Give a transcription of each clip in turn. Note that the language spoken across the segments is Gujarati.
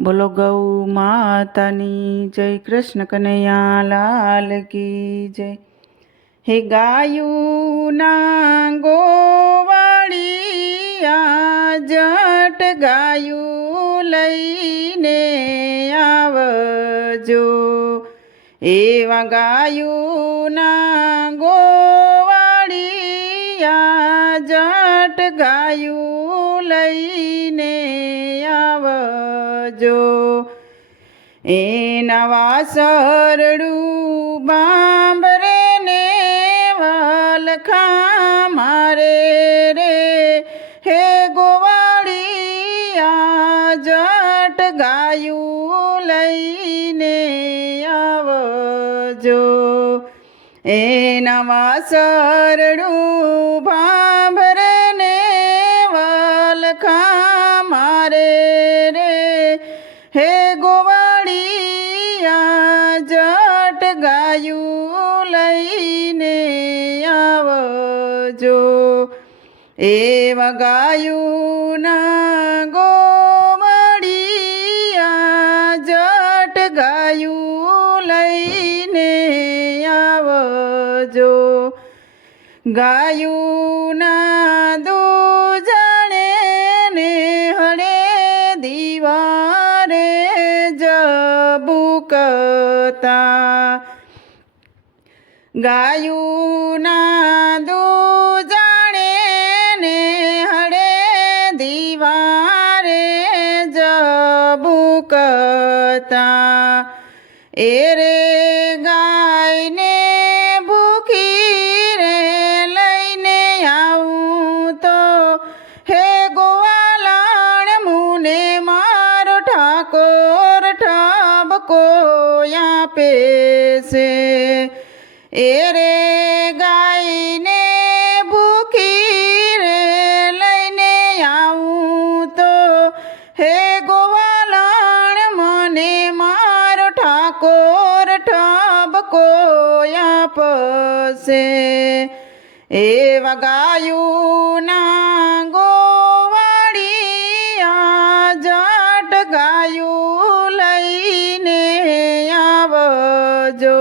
બોલો ગૌ માતાની જય, કૃષ્ણ કનૈયા લાલ કી જય। હે ગાયુના ગોવાળિયા જટ ગાયું લઈને આવજો। એવા ગાયુના ગોવાળિયા જટ ગાયું લઈને આવજો। એના વાસરડું બાંભરે ને વલખા મારે રે, હે ગોવાળિયા જટ ગાયું લઈને આવજો। એના વાસરડું બાંભરે ને વલખા મારે રે, હે ગોવાળિયા જટ ગાયું લઈને આવજો। એવા ગાયુના ગોવાળિયા જટ ગાયું લઈને આવજો। ગાયુના દૂજણે ને હળે દીવારે જબુકતા, ગાયુના દૂજણે ને હળે દીવારે જબુકતા, એ રે ગાયને ભૂખી રે લઈને આવું તો, હે ગોવાલણ મુને મારો ઠાકોર ઠાબકો આપે છે। એ રે ગાયને ભૂખી રે લઈને આવું તો, હે ગોવાલણ મને મારો ઠાકોર ઠાબકો આપશે। એવા ગાયુના ગોવાળિયા જટ ગાયું લઈને આવજો।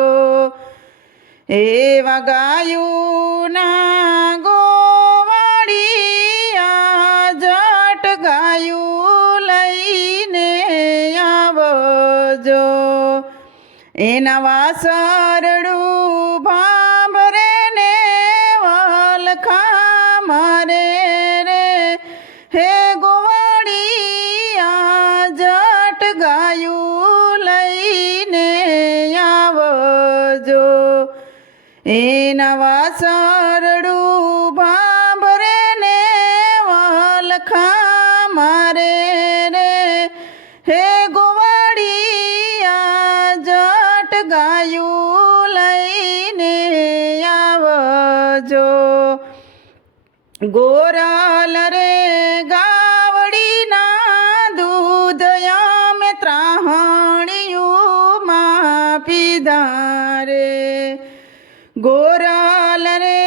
એવા ગાયુના ગોવાળિયા જટ ગાયું લઈને આવજો। એના વાસરડું ભાંભરે ને વલખા મારે રે, હે ગોવાળિયા જટ ગાયું લઈને આવજો। એના વાસરડું ભાંભરે ને વલખા મારે રે, હે ગોવાળિયા જટ ગાયું લઈને આવજો। ગોરલ રે ગાવડીના દૂધ અમે ત્રાહણીયુંમાં પીધા રે, ગોરલ રે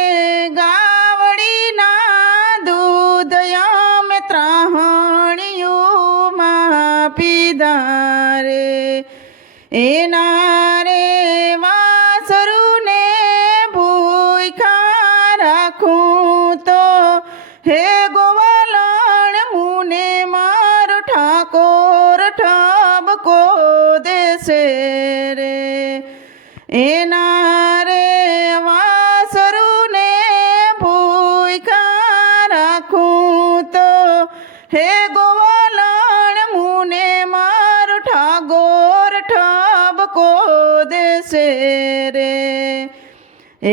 ગાવડીના દૂધ અમે ત્રાહણીયુંમાં પીધા રે, એના રે વાસરુને ભૂખ્યા રાખું તો, હે ગોવાલણ મુને મારો ઠાકોર ઠાબકો દેશે રે, એના રે વાસરુને ભૂખ્યા રાખું તો, હે ગોવાલણ મુને મારો ઠાકોર ઠાબકો દેશે રે।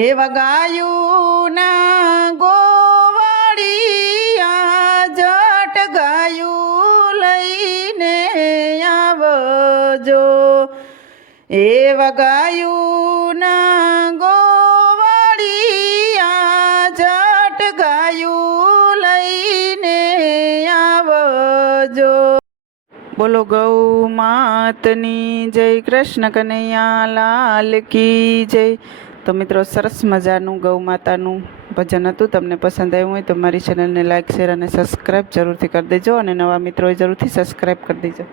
એવા ગાયુના ગોવાળિયા જટ ગાયું લઈને આવજો। એવા ગાયુના ગોવાળિયા જટ ગાયું લઈને આવજો। બોલો ગૌ માતની જય, કૃષ્ણ કનૈયા લાલ કી જય। તો મિત્રો, સરસ મજાનું ગૌ માતાનું ભજન હતું। તમને પસંદ આવ્યું હોય તો મારી ચેનલને લાઇક, શેર અને સબસ્ક્રાઈબ જરૂરથી કરી દેજો, અને નવા મિત્રો જરૂરથી સબસ્ક્રાઈબ કરી દેજો।